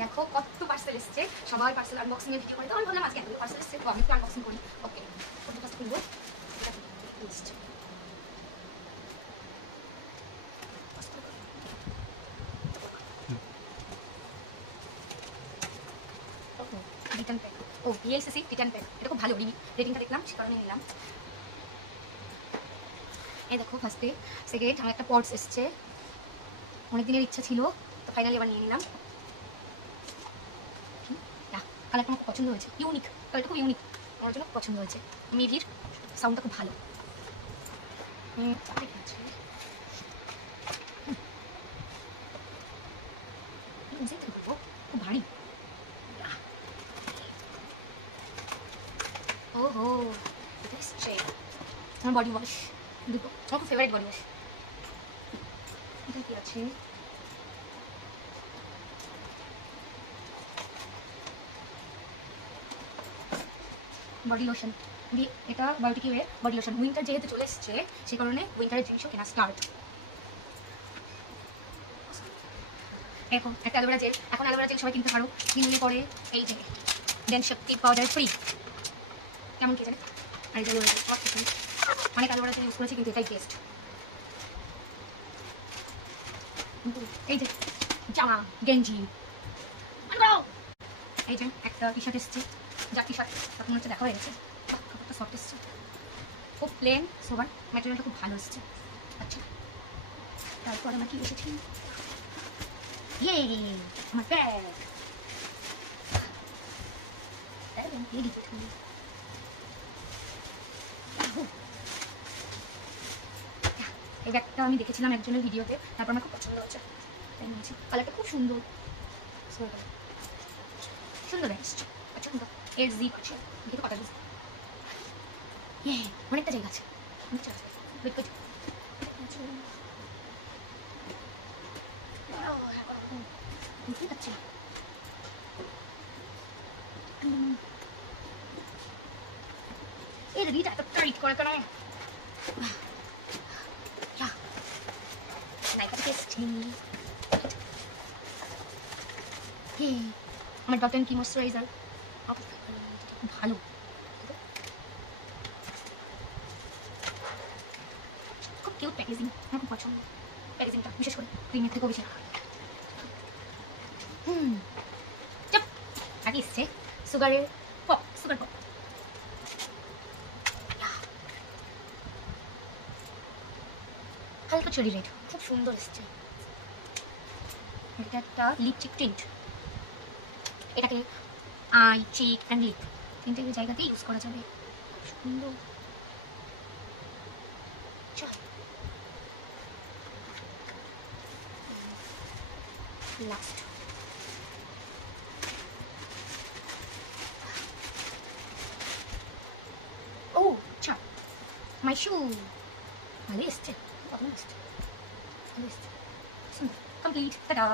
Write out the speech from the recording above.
দেখো কত পার্সেল এসছে, সবাই পার্সেল আনবক্সিং এর ভিডিও করে, তো আমি ভাবলাম আজকে এত পার্সেল এসছে তো আমি একটু আনবক্সিং করি। ওকে, কোনটা ফার্স্ট খুলবো? এটা লিস্ট। রিটার্ন প্যাক, ও ভিএলসিসি রিটার্ন প্যাক, এটা খুব ভালো, রেটিংটা দেখলাম সে কারণে নিলাম। এই দেখো ফার্স্টে সেকেন্ড আমার একটা পটস এসছে, অনেক দিনের ইচ্ছা ছিল তো ফাইনালি এবার নিয়ে নিলাম। কালারটা আমার খুব পছন্দ হয়েছে, ইউনিক কালারটা, খুব ইউনিক, আমার জন্য খুব পছন্দ হয়েছে। মিভির সাউন্ডটা খুব ভালো। খুব ভারী। ওহো, এটা এসছে আমার বডি ওয়াশ, দুটো আমার খুব ফেভারিট বডি ওয়াশ। এটা কি আছে? বডি লোশন, এটা বায়োটিকের বডি লোশন। উইন্টার যেহেতু চলে এসছে সেই কারণে উইন্টারের জিনিসও কেনা স্টার্ট। এখন একটা অ্যালোভেরা জেল, এখন অ্যালোভেরা জেল সবাই কিনতে পারো, কিনলে পরে এই যে ডেন শক্তি পাউডার ফ্রি, কেমন কে জানে। আর এই যে অ্যালোভেরা জেল অনেক অ্যালোভেরা জেল ইউজ করেছি কিন্তু এটাই বেস্ট। এই যে জামা গেঞ্জি, এই যে একটা টি শার্ট এসছে, যা টি শার্ট মনে হচ্ছে দেখা হয়ে গেছে, কাপড়টা সফট এসছে, খুব প্লেন সোবার, ম্যাটেরিয়ালটা খুব ভালো এসছে। আচ্ছা তারপর আমার কি এসেছি, ইয়ে আমার ব্যাগ, এই ব্যাগটা আমি দেখেছিলাম একজনের ভিডিওতে, তারপর আমার খুব পছন্দ হচ্ছে, তাই নিয়েছি। কালারটা খুব সুন্দর, সুন্দর এসছে, পছন্দ। এর জিপ আছে, দেখো কটা জিপ, অনেকটা জায়গা আছে, বুঝতে পারছি। এই রিটা এত টাইট করে কেন? আমার ডট অ্যান্ড কি ময়শ্চারাইজার ভালো, খুব কিউট প্যাকেজিং, আমার খুব পছন্দ প্যাকেজিংটা, বিশেষ করে ক্রিমের থেকেও বেশি। চপ আগে এসছে সুগারের পপ, সুগার পপ, হালকা চেরি রেড, খুব সুন্দর এসছে। এটা একটা লিপস্টিক টিন্ট, এটাকে আই চিক অ্যান্ড লিপ তিনটে জায়গাতেই ইউজ করা যাবে, সুন্দর। লাস্ট ও আচ্ছা মাই শু, ভালো এসছে, ভালো এসছে, ভালো এসছে, কমপ্লিট, টাটা।